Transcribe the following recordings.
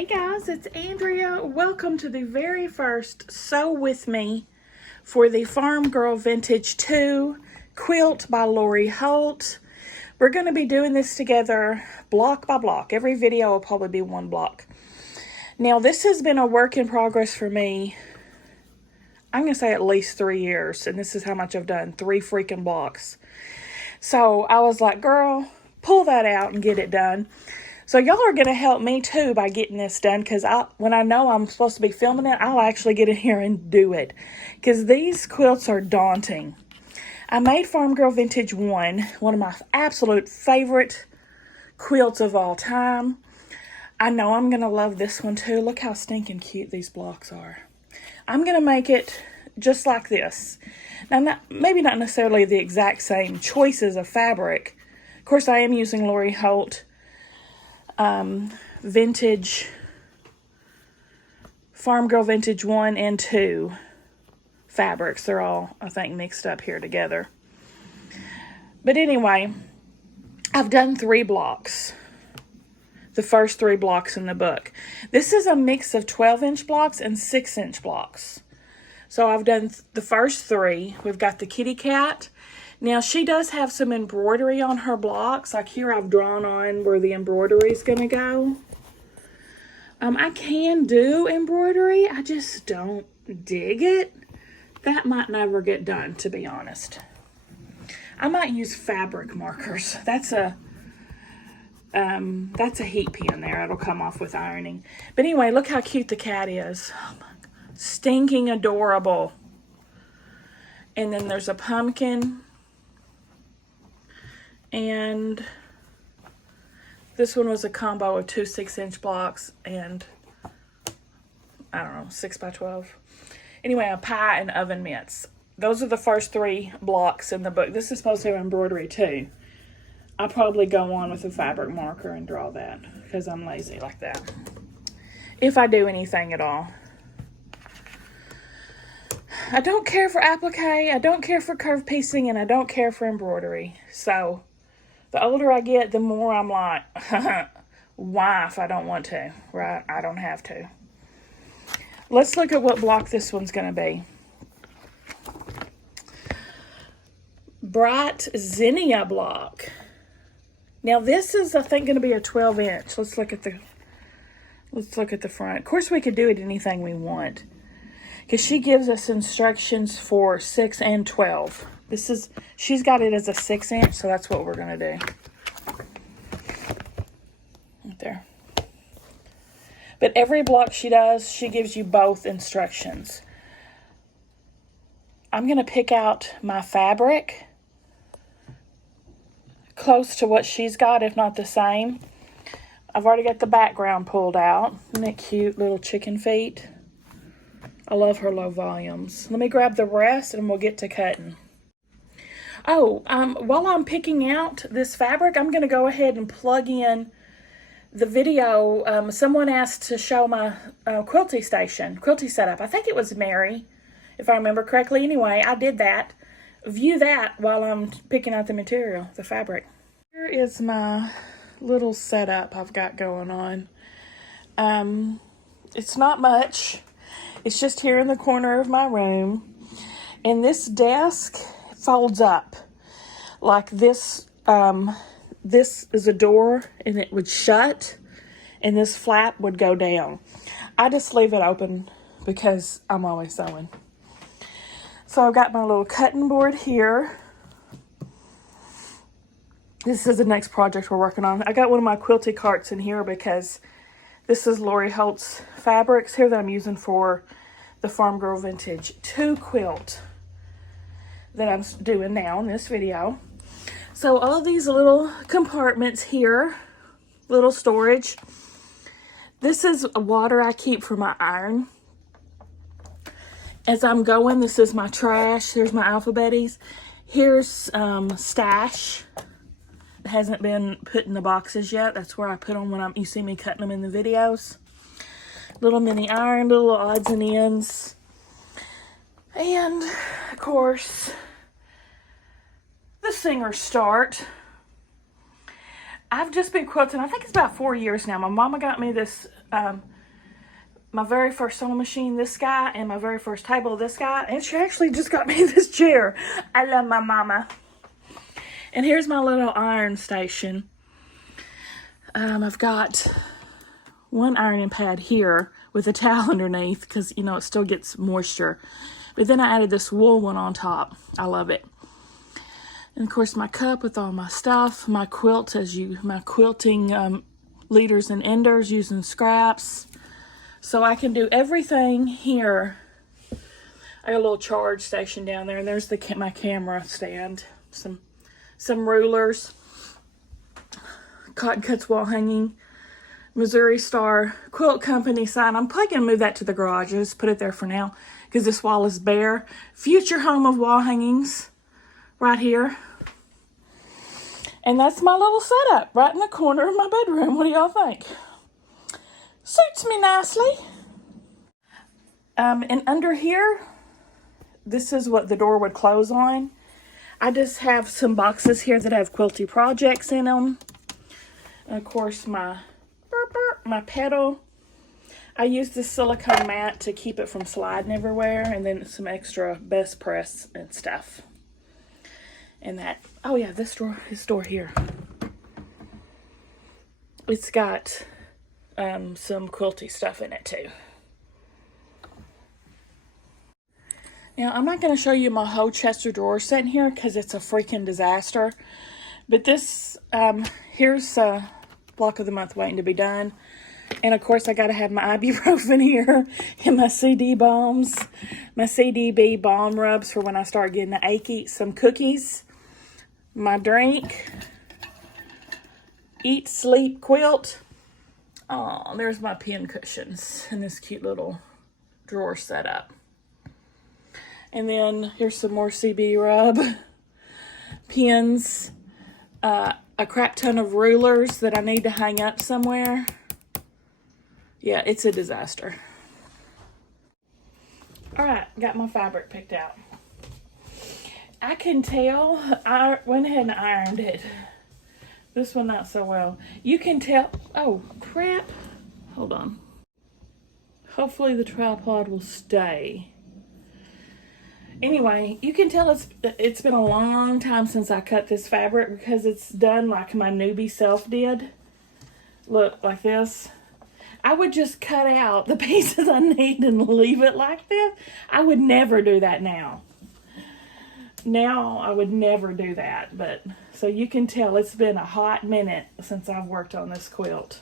Hey guys, it's Andrea. Welcome to the very first Sew With Me for the Farm Girl Vintage 2 quilt by Holt. We're going to be doing this together block by block. Every video will probably be one block. Now this has been a work in progress for me. I'm going to say at least 3 years, and this is how much I've done, 3 freaking blocks. So I was like, girl, pull that out and get it done. So y'all are going to help me too by getting this done, because when I know I'm supposed to be filming it, I'll actually get in here and do it, because these quilts are daunting. I made Farm Girl Vintage 1, one of my absolute favorite quilts of all time. I know I'm going to love this one too. Look how stinking cute these blocks are. I'm going to make it just like this. Now, maybe not necessarily the exact same choices of fabric. Of course, I am using Holt vintage, Farm Girl Vintage 1 and 2 fabrics. They're all, I think, mixed up here together. But anyway, I've done 3 blocks. The first 3 blocks in the book. This is a mix of 12-inch blocks and 6-inch blocks. So I've done the first 3. We've got the kitty cat. Now, she does have some embroidery on her blocks. Like here, I've drawn on where the embroidery is going to go. I can do embroidery. I just don't dig it. That might never get done, to be honest. I might use fabric markers. That's a heat pin there. It'll come off with ironing. But anyway, look how cute the cat is. Oh my God. Stinking adorable. And then there's a pumpkin. And this one was a combo of 2 6-inch blocks and, I don't know, 6 by 12. Anyway, a pie and oven mitts. Those are the first 3 blocks in the book. This is supposed to have embroidery too. I'll probably go on with a fabric marker and draw that because I'm lazy like that. If I do anything at all. I don't care for applique, I don't care for curved piecing, and I don't care for embroidery. So the older I get, the more I'm like, why if I don't want to, right? I don't have to. Let's look at what block this one's going to be. Bright Zinnia block. Now this is, I think, going to be a 12-inch. Let's look at the front. Of course, we could do it anything we want, because she gives us instructions for 6 and 12. She's got it as a 6-inch, so that's what we're going to do. Right there. But every block she does, she gives you both instructions. I'm going to pick out my fabric close to what she's got, if not the same. I've already got the background pulled out. Isn't that cute? Little chicken feet. I love her low volumes. Let me grab the rest and we'll get to cutting. Oh, while I'm picking out this fabric, I'm going to go ahead and plug in the video. Someone asked to show my quilting setup. I think it was Mary, if I remember correctly. Anyway, I did that. View that while I'm picking out the material, the fabric. Here is my little setup I've got going on. It's not much. It's just here in the corner of my room. And this desk folds up like this. This is a door and it would shut and this flap would go down. I just leave it open because I'm always sewing. So I've got my little cutting board here. This is the next project we're working on. I got one of my quilty carts in here because this is Holt's fabrics here that I'm using for the Farm Girl Vintage 2 quilt that I'm doing now in this video. So all these little compartments here, little storage. This is water I keep for my iron. As I'm going, this is my trash. Here's my alphabeties. Here's stash. It hasn't been put in the boxes yet. That's where I put them when you see me cutting them in the videos. Little mini iron, little odds and ends. And, of course, the Singer Start. I've just been quilting, I think it's about 4 years now. My mama got me this, my very first sewing machine, this guy, and my very first table, this guy. And she actually just got me this chair. I love my mama. And here's my little iron station. I've got one ironing pad here with a towel underneath because, you know, it still gets moisture. But then I added this wool one on top. I love it. And of course my cup with all my stuff, my quilt, my quilting leaders and enders using scraps. So I can do everything here. I got a little charge station down there, and there's my camera stand. Some rulers, Cotton Cuts wall hanging, Missouri Star Quilt Company sign. I'm probably going to move that to the garage. I'll just put it there for now because this wall is bare. Future home of wall hangings right here. And that's my little setup right in the corner of my bedroom. What do y'all think? Suits me nicely. And under here, this is what the door would close on. I just have some boxes here that have quilty projects in them. And of course my pedal. I use this silicone mat to keep it from sliding everywhere, and then some extra best press and stuff. And that, oh yeah, this door here. It's got some quilty stuff in it too. Now, I'm not going to show you my whole chest of drawers set in here because it's a freaking disaster. But this, here's block of the month waiting to be done. And of course, I got to have my ibuprofen here and my CD balms, my CDB balm rubs for when I start getting achy. Some cookies, my drink, eat, sleep, quilt. Oh, there's my pin cushions in this cute little drawer setup. And then here's some more CB rub, pins, a crap ton of rulers that I need to hang up somewhere. Yeah, it's a disaster. All right, got my fabric picked out. I can tell, I went ahead and ironed it. This one not so well. You can tell, oh crap, hold on. Hopefully the tripod will stay. Anyway, you can tell it's been a long time since I cut this fabric because it's done like my newbie self did. Look, like this. I would just cut out the pieces I need and leave it like this. I would never do that now. Now, I would never do that. But so you can tell it's been a hot minute since I've worked on this quilt.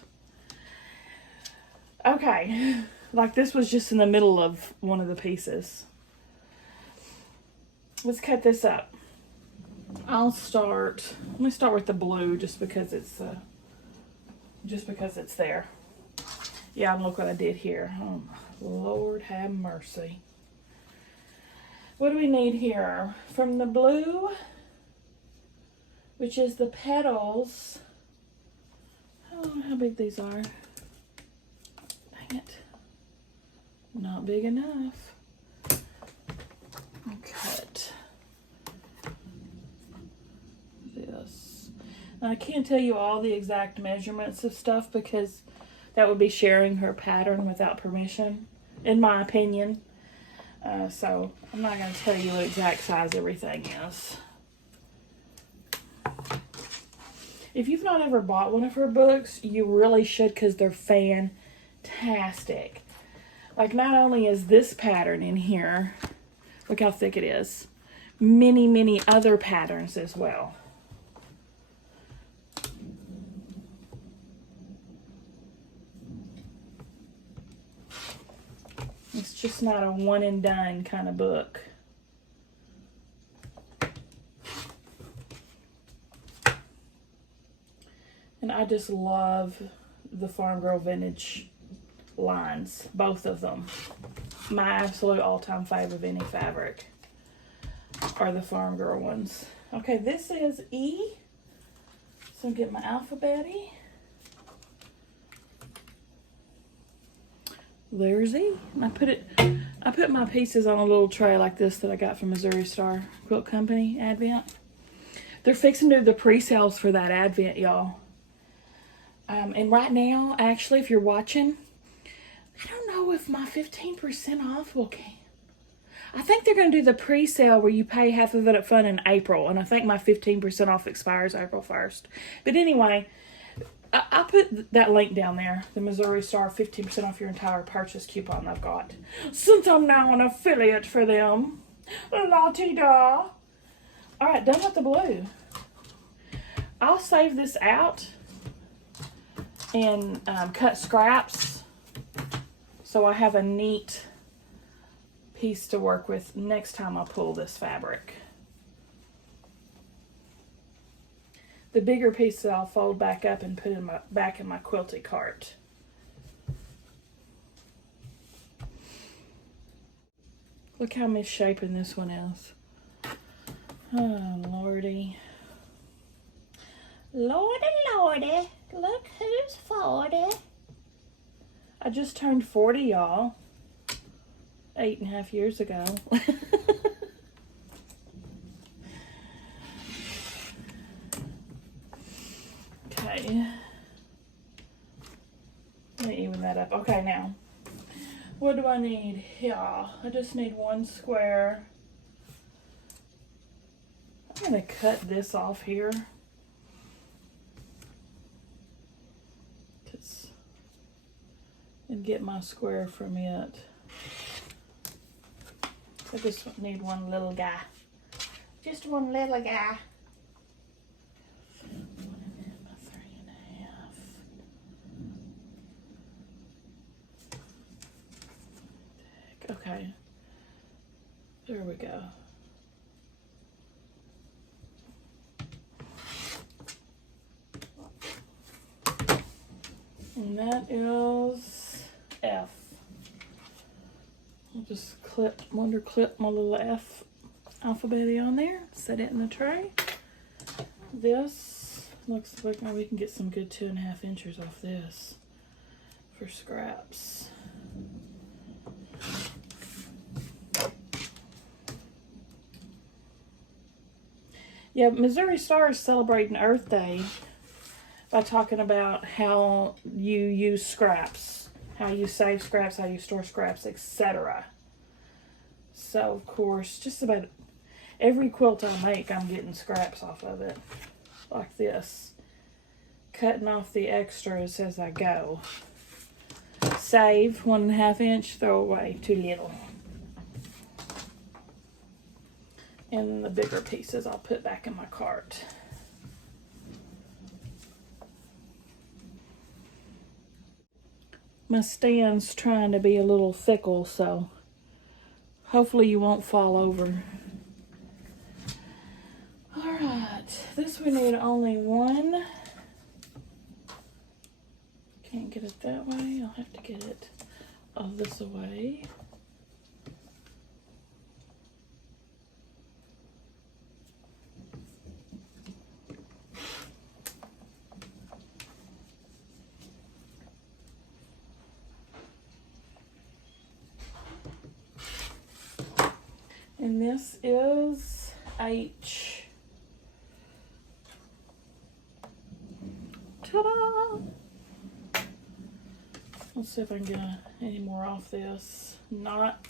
Okay, like this was just in the middle of one of the pieces. Let's cut this up. Let me start with the blue just because it's there. Yeah, and look what I did here. Oh, Lord have mercy. What do we need here? From the blue, which is the petals. I don't know how big these are. Dang it. Not big enough. Cut this. Now, I can't tell you all the exact measurements of stuff because that would be sharing her pattern without permission, in my opinion. So I'm not going to tell you what exact size everything is. If you've not ever bought one of her books, you really should because they're fantastic. Like, not only is this pattern in here, look how thick it is. Many, many other patterns as well. It's just not a one and done kind of book. And I just love the Farm Girl Vintage lines, both of them. My absolute all-time favorite of any fabric are the Farm Girl ones. Okay, this is E. So get my alphabet-y. There's E. I put my pieces on a little tray like this that I got from Missouri Star Quilt Company Advent. They're fixing to do the pre-sales for that Advent, y'all. And right now, actually, if you're watching, I don't know if my 15% off will count. I think they're going to do the pre-sale where you pay half of it up front in April. And I think my 15% off expires April 1st. But anyway, I'll put that link down there. The Missouri Star 15% off your entire purchase coupon I've got. Since I'm now an affiliate for them. La-ti-da. Alright, done with the blue. I'll save this out and cut scraps so I have a neat piece to work with next time I pull this fabric. The bigger pieces I'll fold back up and put in back in my quilty cart. Look how misshapen this one is. Oh, lordy. Lordy, lordy. Look who's 40. I just turned 40, y'all. 8.5 years ago. Okay. Let me even that up. Okay, now. What do I need here? I just need one square. I'm going to cut this off here. And get my square from it. I just need one little guy. Just one little guy. 1.5, 3.5. Okay. There we go. And that is F. I'll just wonder clip my little F alphabet on there, set it in the tray. This looks like maybe we can get some good 2.5 inches off this for scraps. Yeah, Missouri Star is celebrating Earth Day by talking about how you use scraps, how you save scraps, how you store scraps, etc. So, of course, just about every quilt I make, I'm getting scraps off of it, like this. Cutting off the extras as I go. Save 1.5 inch, throw away too little. And the bigger pieces I'll put back in my cart. My stand's trying to be a little fickle, so hopefully you won't fall over. Alright, this we need only one. Can't get it that way, I'll have to get it all this away. And this is H. Ta-da! Let's see if I can get any more off this. Not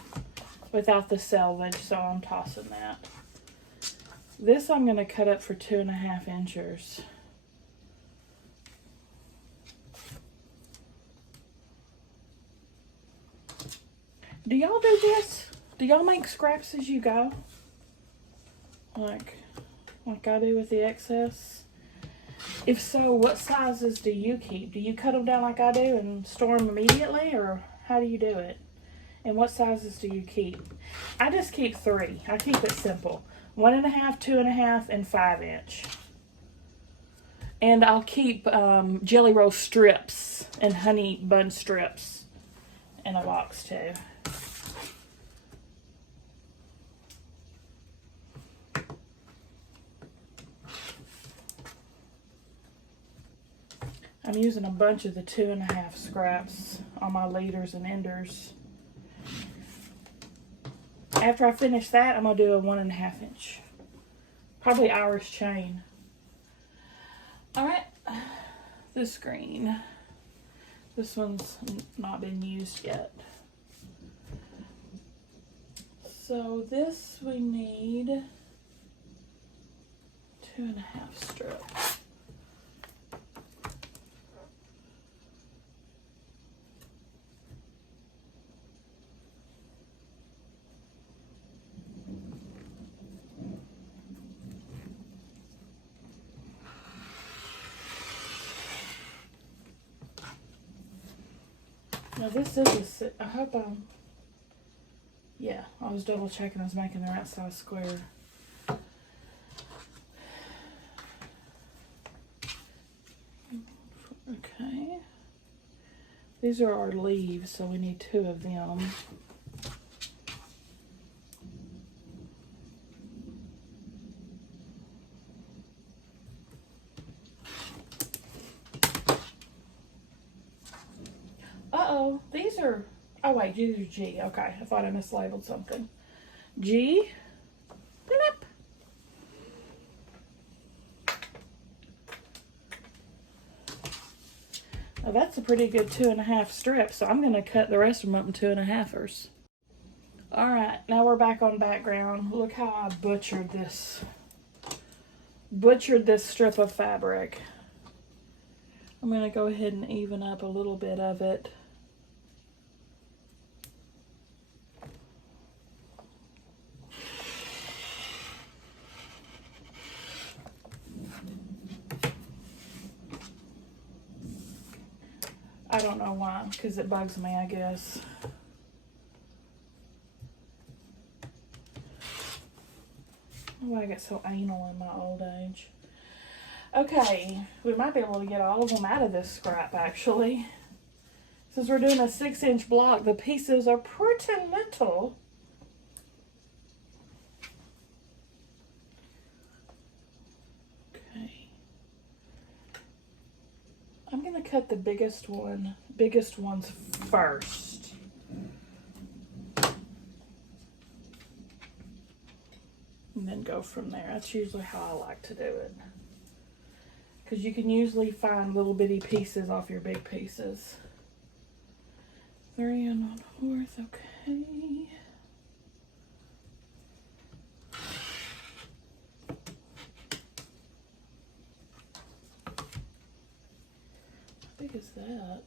without the selvage, so I'm tossing that. This I'm going to cut up for 2.5 inches. Do y'all do this? Do y'all make scraps as you go? Like I do with the excess? If so, what sizes do you keep? Do you cut them down like I do and store them immediately, or how do you do it? And what sizes do you keep? I just keep 3. I keep it simple. 1.5, 2.5, and 5 inch. And I'll keep jelly roll strips and honey bun strips in a box too. I'm using a bunch of the 2.5 scraps on my leaders and enders. After I finish that, I'm going to do a 1.5 inch. Probably Irish chain. Alright, this green. This one's not been used yet. So this we need 2.5 strips. Now this is I hope yeah, I was double checking I was making the right size square. Okay. These are our leaves, so we need 2 of them. Uh-oh, these are, oh wait, these are G. Okay, I thought I mislabeled something. G. Blip. Now that's a pretty good 2.5 strips, so I'm gonna cut the rest of them up in 2.5ers. All right, now we're back on background. Look how I butchered this strip of fabric. I'm gonna go ahead and even up a little bit of it. I don't know why, because it bugs me, I guess. Why I get so anal in my old age. Okay, we might be able to get all of them out of this scrap, actually. Since we're doing a 6-inch block, the pieces are pretty little. Okay. I'm gonna cut the biggest ones first. And then go from there. That's usually how I like to do it. Because you can usually find little bitty pieces off your big pieces. 3 1/4, okay. How big is that?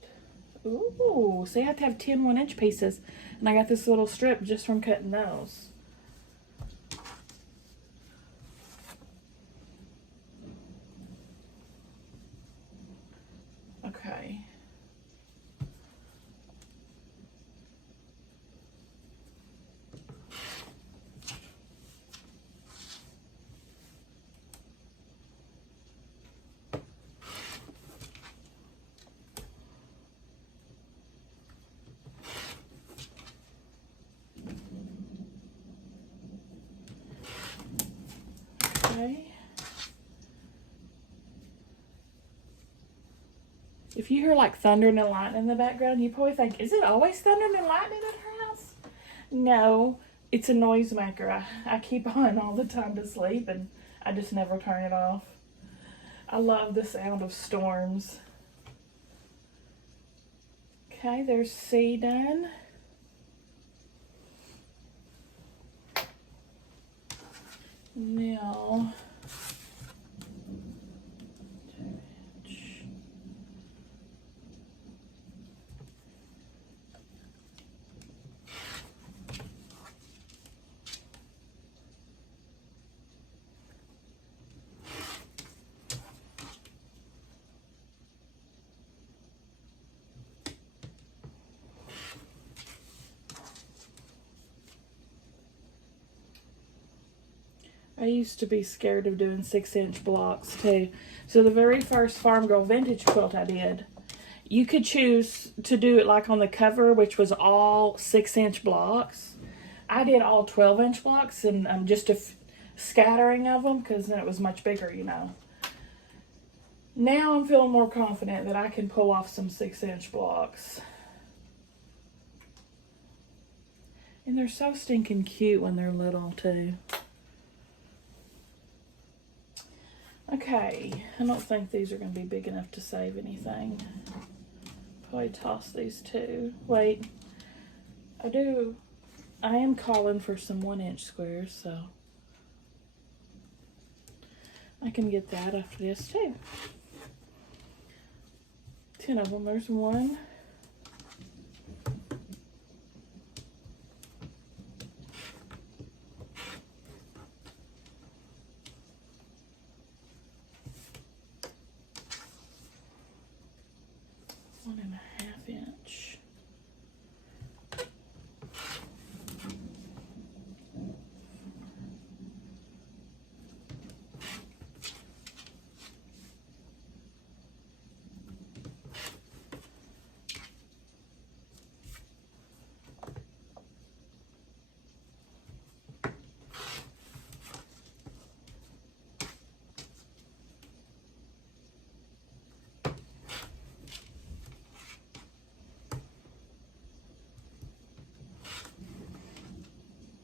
Ooh, see, I have to have 10 1-inch pieces. And I got this little strip just from cutting those. Okay. Okay. If you hear like thunder and lightning in the background, you probably think, is it always thundering and lightning at her house? No, it's a noisemaker. I keep on all the time to sleep and I just never turn it off. I love the sound of storms. Okay, there's C done. Now, I used to be scared of doing 6-inch blocks too. So the very first Farm Girl vintage quilt I did, you could choose to do it like on the cover, which was all 6-inch blocks. I did all 12-inch blocks and just a scattering of them because then it was much bigger, you know. Now I'm feeling more confident that I can pull off some 6-inch blocks. And they're so stinking cute when they're little too. Okay, I don't think these are going to be big enough to save anything. Probably toss these two. Wait, I am calling for some 1-inch squares, so I can get that after this too. 10 of them, there's one.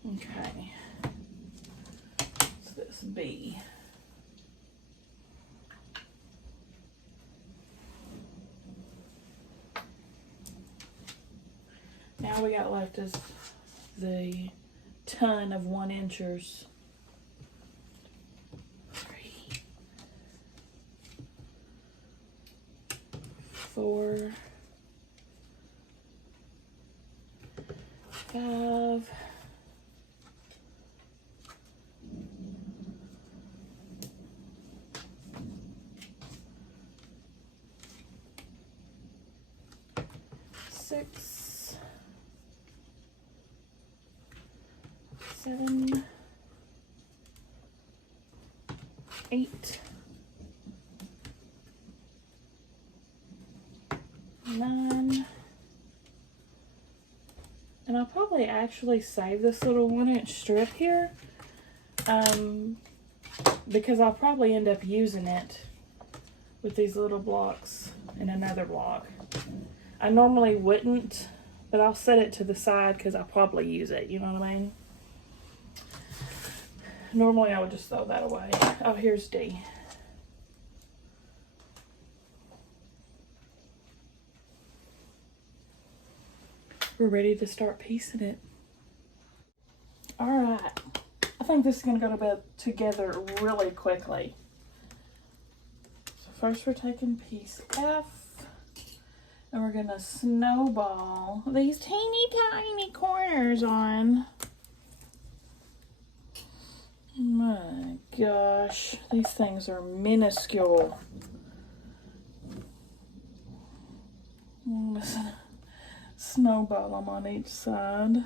Okay, so this B. Now we got left is the ton of 1-inchers. 3, 4, 5, 6, 7, 8, 9, and I'll probably actually save this little 1-inch strip here, because I'll probably end up using it with these little blocks in another block. I normally wouldn't, but I'll set it to the side because I'll probably use it, you know what I mean? Normally I would just throw that away. Oh, here's D. We're ready to start piecing it. All right, I think this is gonna go together really quickly. So first we're taking piece F, and we're gonna snowball these teeny tiny corners on. My gosh, these things are minuscule. Snowball them on each side.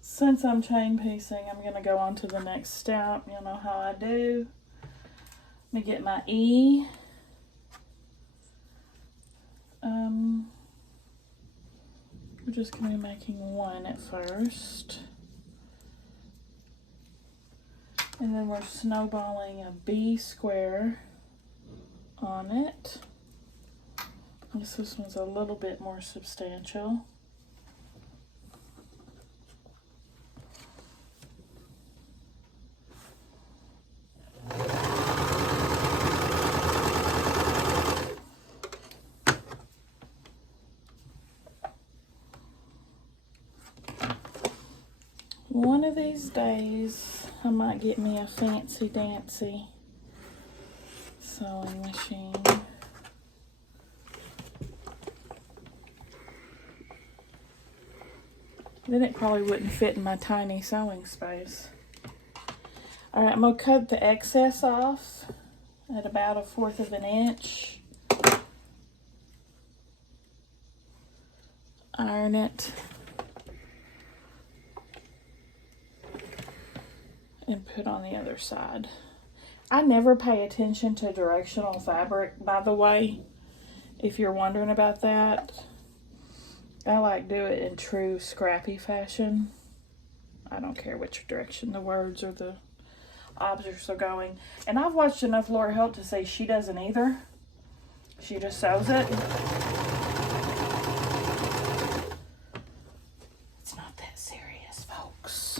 Since I'm chain piecing, I'm going to go on to the next step. You know how I do. Let me get my E. We're just going to be making one at first. And then we're snowballing a B square on it. I guess this one's a little bit more substantial. One of these days, I might get me a fancy dancy sewing machine. Then it probably wouldn't fit in my tiny sewing space. All right, I'm gonna cut the excess off at about 1/4 of an inch. Iron it. And put on the other side. I never pay attention to directional fabric, by the way, if you're wondering about that. I like do it in true scrappy fashion. I don't care which direction the words or the objects are going. And I've watched enough Laura Holt to say she doesn't either. She just sews it. that serious, folks.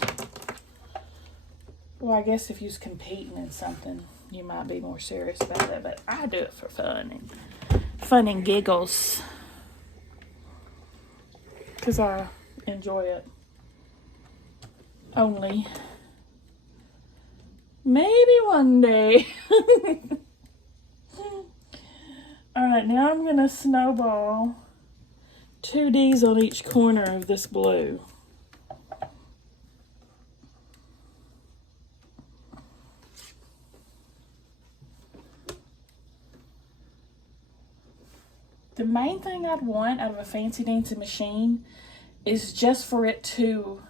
Well, I guess if you was competing in something, you might be more serious about it, but I do it for fun and giggles. Because I enjoy it. Only maybe one day. Alright, now I'm going to snowball 2 Ds on each corner of this blue. The main thing I'd want out of a fancy dancing machine is just for it to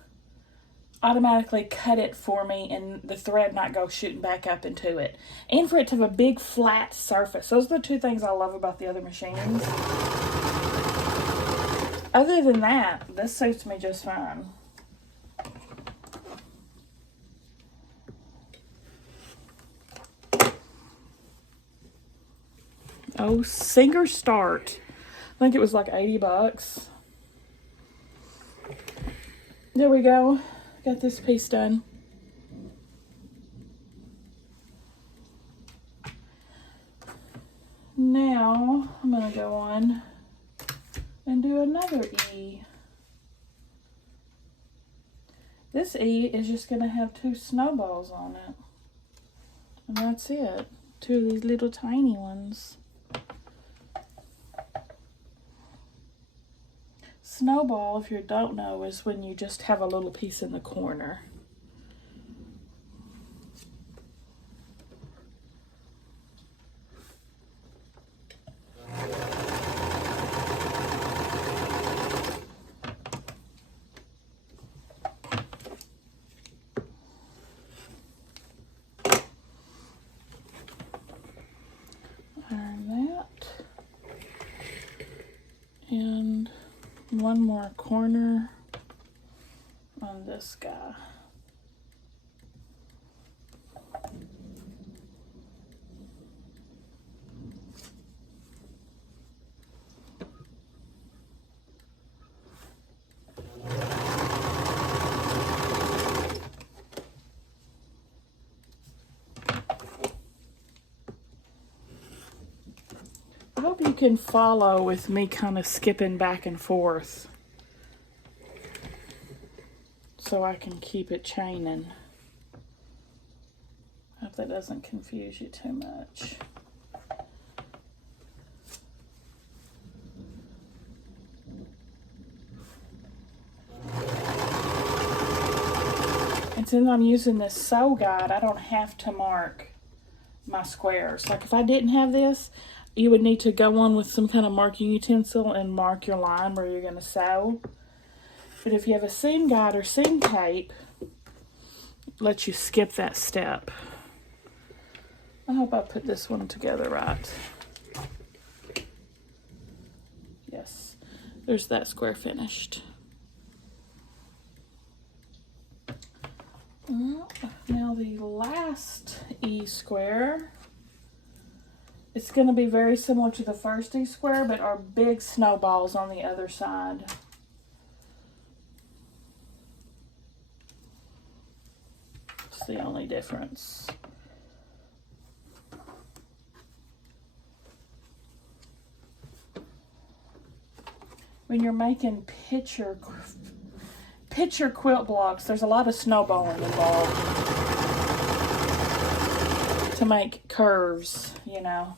automatically cut it for me and the thread not go shooting back up into it. And for it to have a big flat surface. Those are the 2 things I love about the other machines. Other than that, this suits me just fine. Oh, Singer Start. I think it was like 80 bucks. There we go. Got this piece done. Now I'm going to go on and do another E. This E is just going to have 2 snowballs on it. And that's it. 2 of these little tiny ones. Snowball, if you don't know, is when you just have a little piece in the corner. Iron that. And one more corner on this guy. I hope you can follow with me kind of skipping back and forth so I can keep it chaining. Hope that doesn't confuse you too much. And since I'm using this sew guide, I don't have to mark my squares. Like if I didn't have this, you would need to go on with some kind of marking utensil and mark your line where you're going to sew. But if you have a seam guide or seam tape, it lets you skip that step. I hope I put this one together right. Yes, there's that square finished. Now the last E square. It's going to be very similar to the first E square, but are big snowballs on the other side. It's the only difference. When you're making picture quilt blocks, there's a lot of snowballing involved to make curves, you know.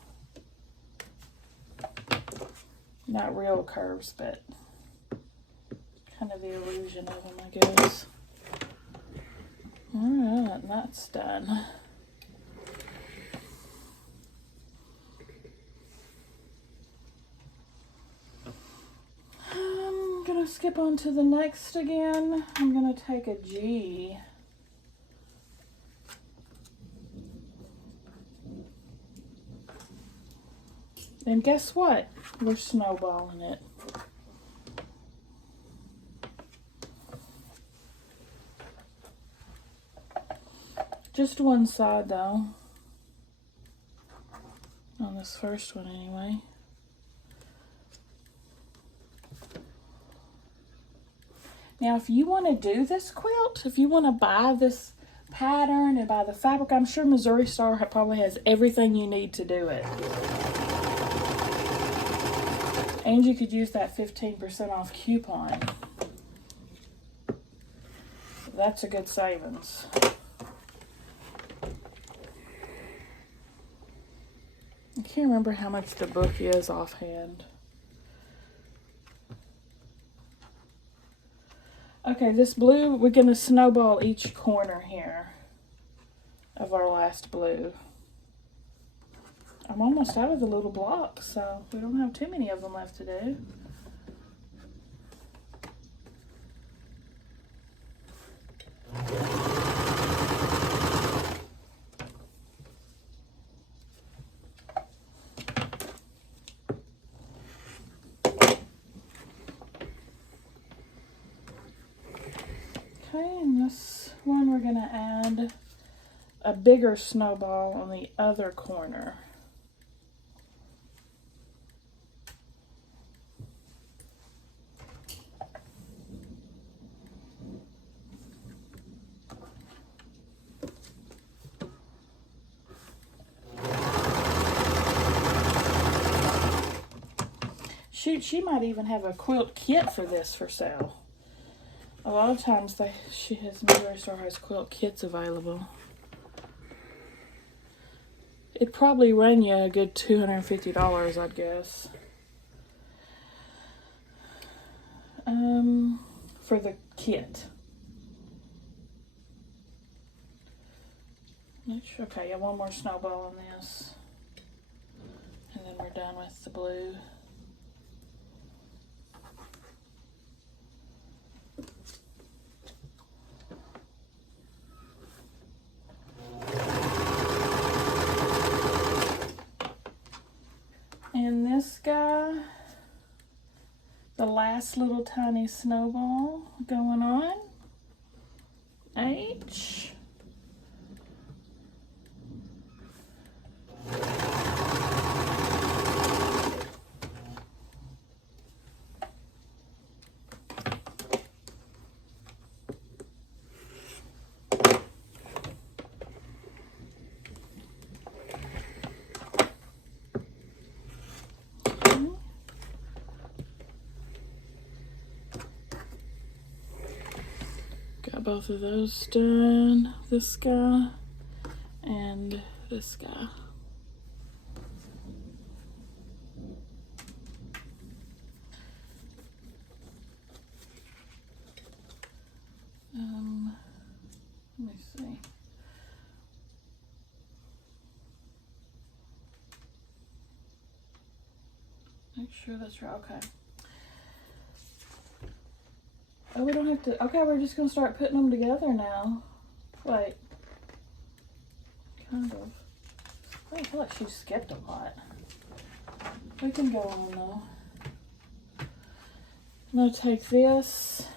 Not real curves, but kind of the illusion of them, I guess. Alright, that's done. I'm gonna skip on to the next again. I'm gonna take a G. And guess what? We're snowballing it. Just one side though. On this first one anyway. Now, if you want to do this quilt, if you want to buy this pattern and buy the fabric, I'm sure Missouri Star probably has everything you need to do it. And you could use that 15% off coupon. That's a good savings. I can't remember how much the book is offhand. Okay, this blue, we're going to snowball each corner here of our last blue. I'm almost out of the little blocks, so we don't have too many of them left to do. Okay, and this one we're going to add a bigger snowball on the other corner. Shoot, she might even have a quilt kit for this for sale. A lot of times Missouri Star has quilt kits available. It'd probably run you a good $250, I'd guess. For the kit. Okay, yeah, one more snowball on this. And then we're done with the blue. And this guy, the last little tiny snowball going on. H. Got both of those done. This guy and this guy. Let me see. Make sure that's right. Okay. Oh, we don't have to. Okay, we're just going to start putting them together now. Wait. Kind of. I feel like she skipped a lot. We can go on though. I'm going to take this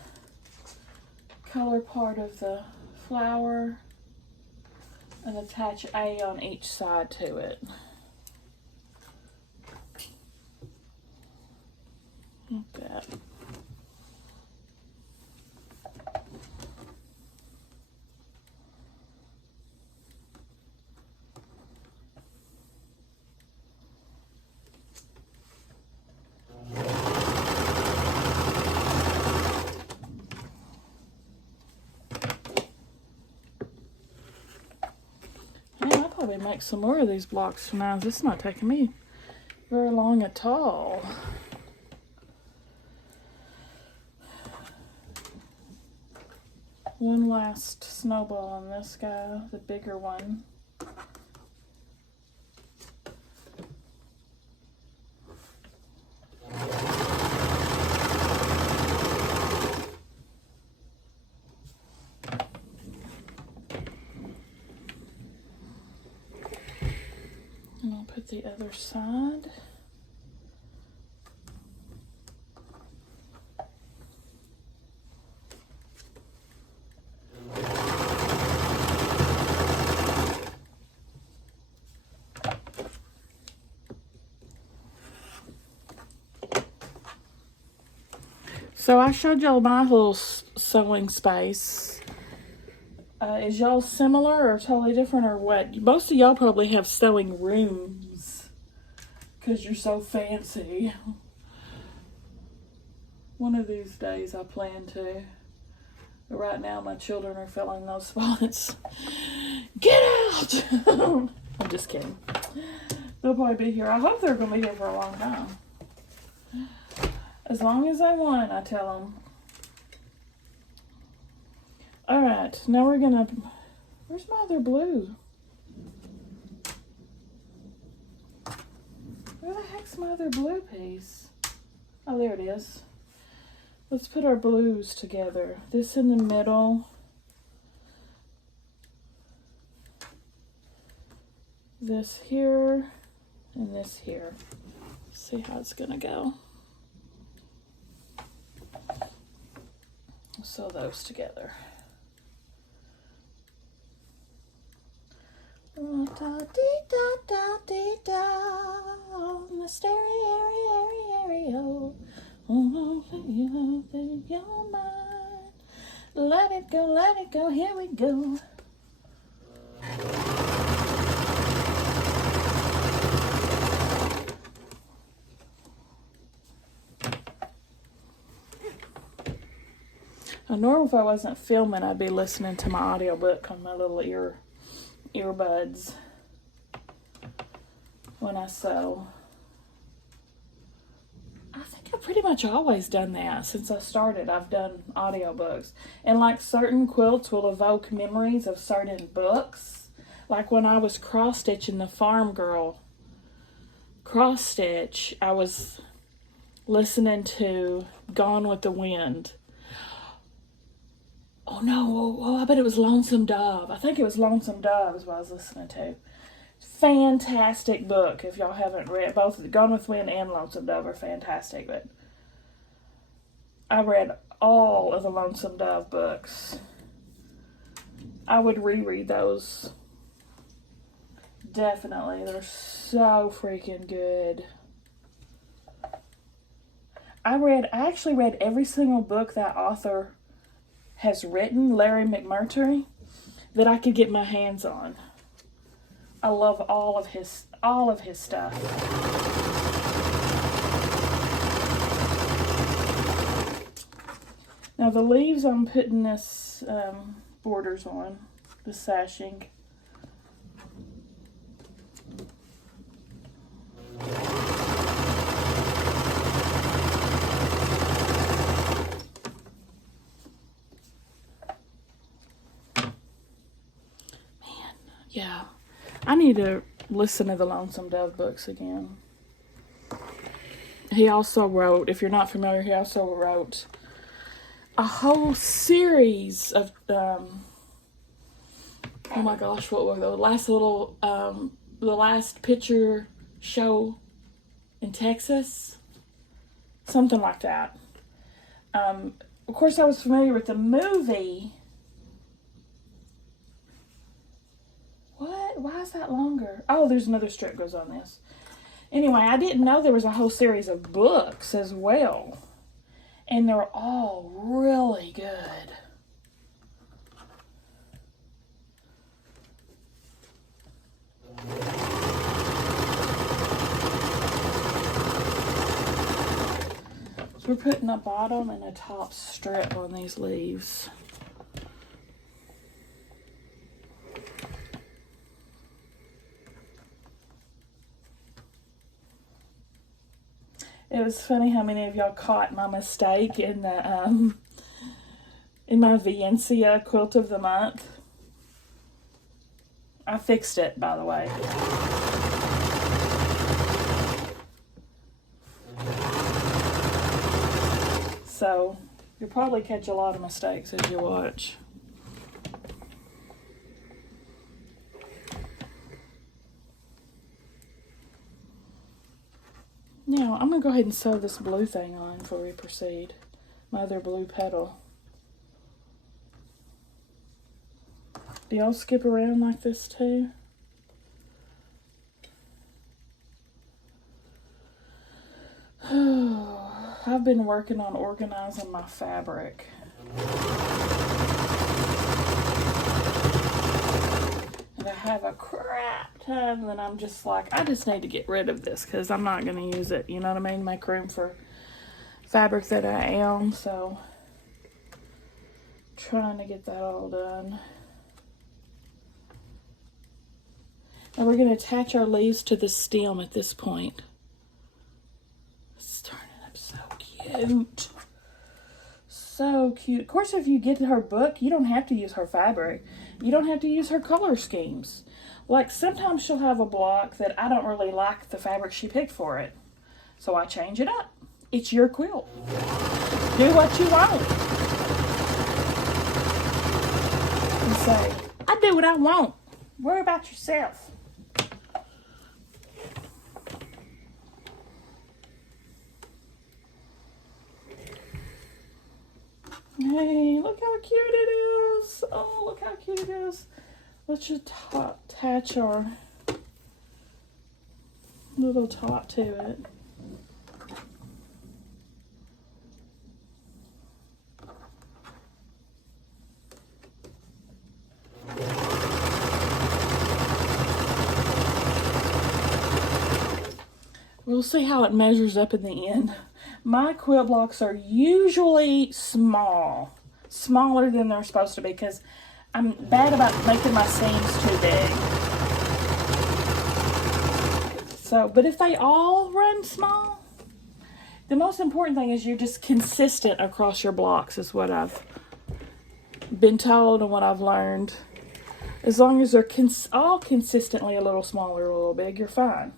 color part of the flower and attach A on each side to it. Like that. Probably make some more of these blocks now. This is not taking me very long at all. One last snowball on this guy, the bigger one. And I'll put the other side. So I showed y'all my little sewing space. Is y'all similar or totally different or what? Most of y'all probably have sewing rooms because you're so fancy. One of these days I plan to. But right now my children are filling those spots. Get out! I'm just kidding. They'll probably be here. I hope they're going to be here for a long time. As long as they want, I tell them. Alright, now we're going to... Where's my other blue? Where the heck's my other blue piece? Oh, there it is. Let's put our blues together. This in the middle. This here. And this here. See how it's going to go. Sew those together. Da da da da da da, the stereo. Oh, your mind. Let it go. Here we go. Normally, if I wasn't filming, I'd be listening to my audiobook on my little earbuds when I sew. I think I've pretty much always done that since I started. I've done audiobooks. And like certain quilts will evoke memories of certain books. Like when I was cross-stitching the Farm Girl cross-stitch, I was listening to Gone with the Wind. Oh no, I bet it was Lonesome Dove. I think it was Lonesome Dove is what I was listening to. Fantastic book if y'all haven't read. Both Gone with the Wind and Lonesome Dove are fantastic, but I read all of the Lonesome Dove books. I would reread those. Definitely. They're so freaking good. I actually read every single book that author has written, Larry McMurtry, that I could get my hands on. I love all of his stuff. Now the leaves I'm putting this borders on, the sashing. Yeah, I need to listen to the Lonesome Dove books again. He also wrote, if you're not familiar, he also wrote a whole series of, oh my gosh, what were the last picture show in Texas? Something like that. Of course, I was familiar with the movie. What? Why is that longer? Oh, there's another strip goes on this. Anyway, I didn't know there was a whole series of books as well. And they're all really good. So we're putting a bottom and a top strip on these leaves. It was funny how many of y'all caught my mistake in the in my Valencia quilt of the month. I fixed it, by the way. So you'll probably catch a lot of mistakes as you watch. Now, I'm going to go ahead and sew this blue thing on before we proceed. My other blue petal. Do y'all skip around like this too? I've I've been working on organizing my fabric. And I have a crap ton that I'm just like, I just need to get rid of this because I'm not going to use it. You know what I mean? Make room for fabric that I am. So, trying to get that all done. And we're going to attach our leaves to the stem at this point. It's turning up so cute. So cute. Of course, if you get her book, you don't have to use her fabric. You don't have to use her color schemes. Like, sometimes she'll have a block that I don't really like the fabric she picked for it. So I change it up. It's your quilt. Do what you want. And say, I do what I want. Worry about yourself. Hey, look how cute it is. Oh, look how cute it is. Let's just attach our little top to it. We'll see how it measures up in the end. My quilt blocks are usually small, smaller than they're supposed to be, because I'm bad about making my seams too big. So, but if they all run small, the most important thing is you're just consistent across your blocks, is what I've been told and what I've learned. As long as they're all consistently a little smaller or a little big, you're fine.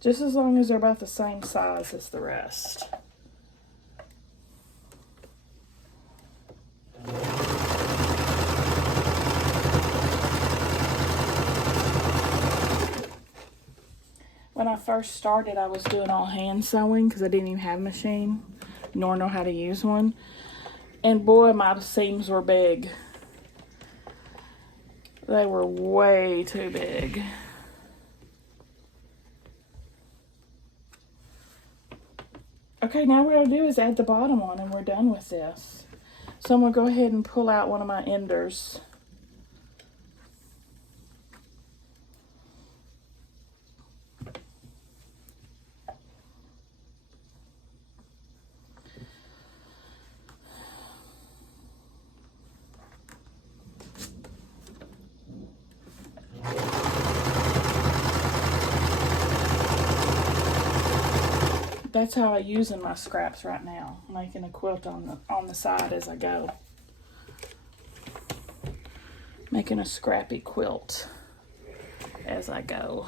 Just as long as they're about the same size as the rest. When I first started, I was doing all hand sewing because I didn't even have a machine, nor know how to use one. And boy, my seams were big. They were way too big. Okay, now what I'll do is add the bottom on and we're done with this. So I'm going to go ahead and pull out one of my enders. That's how I'm using my scraps right now, making a quilt on the side as I go. Making a scrappy quilt as I go.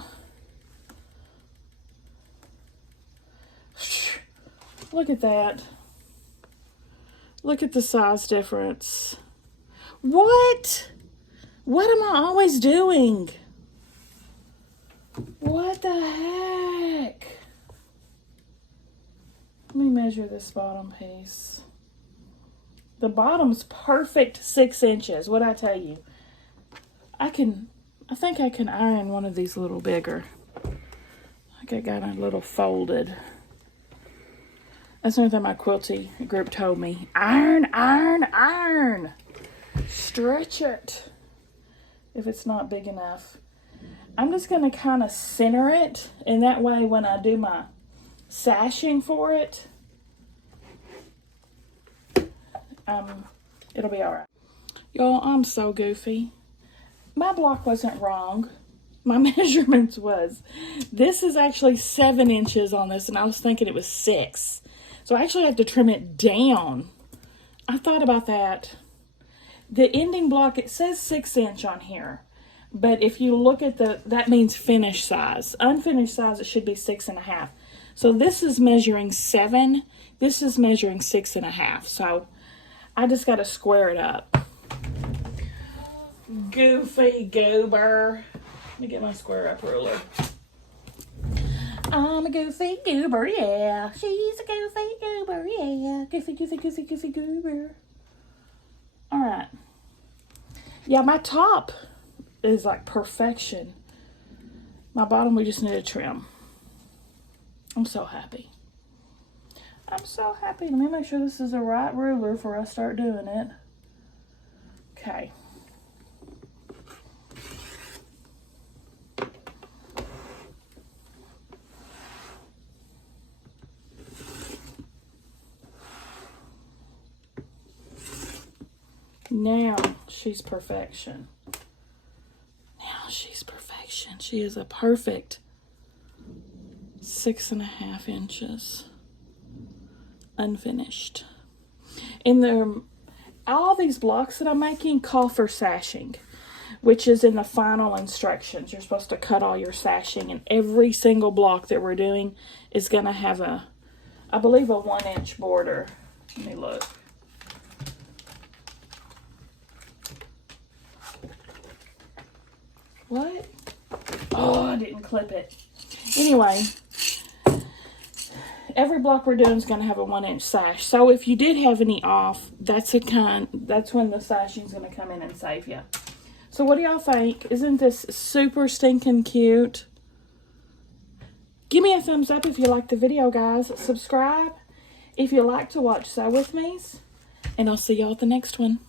Look at that. Look at the size difference. What? What am I always doing? What the heck? Let me measure this bottom piece. The bottom's perfect 6 inches. What'd I tell you? I think I can iron one of these a little bigger. I think I got a little folded. That's another thing my quilty group told me. Iron, iron, iron. Stretch it if it's not big enough. I'm just going to kind of center it, and that way when I do my sashing for it, it'll be all right. Y'all, I'm so goofy. My block wasn't wrong. My measurements was. This is actually 7 inches on this, and I was thinking it was 6. So I actually have to trim it down. I thought about that. The ending block, it says 6 inch on here. But if you look at that means finished size. Unfinished size, it should be 6.5. So this is measuring 7. This is measuring 6.5. So I just got to square it up. Goofy goober. Let me get my square up ruler. I'm a goofy goober, yeah. She's a goofy goober, yeah. Goofy, goofy, goofy, goofy goober. All right. Yeah, my top is like perfection. My bottom, we just need to trim. I'm so happy. I'm so happy. Let me make sure this is the right ruler before I start doing it. Okay. Now she's perfection. Now she's perfection. She is a perfect 6.5 inches. Unfinished. All these blocks that I'm making call for sashing, which is in the final instructions. You're supposed to cut all your sashing, and every single block that we're doing is going to have I believe a 1-inch border. Let me look. What? Oh, I didn't clip it. Anyway, every block we're doing is going to have a 1-inch sash. So if you did have any off, that's when the sashing is going to come in and save you. So what do y'all think? Isn't this super stinking cute? Give me a thumbs up if you like the video, guys. Subscribe if you like to watch Sew With Me's. And I'll see y'all at the next one.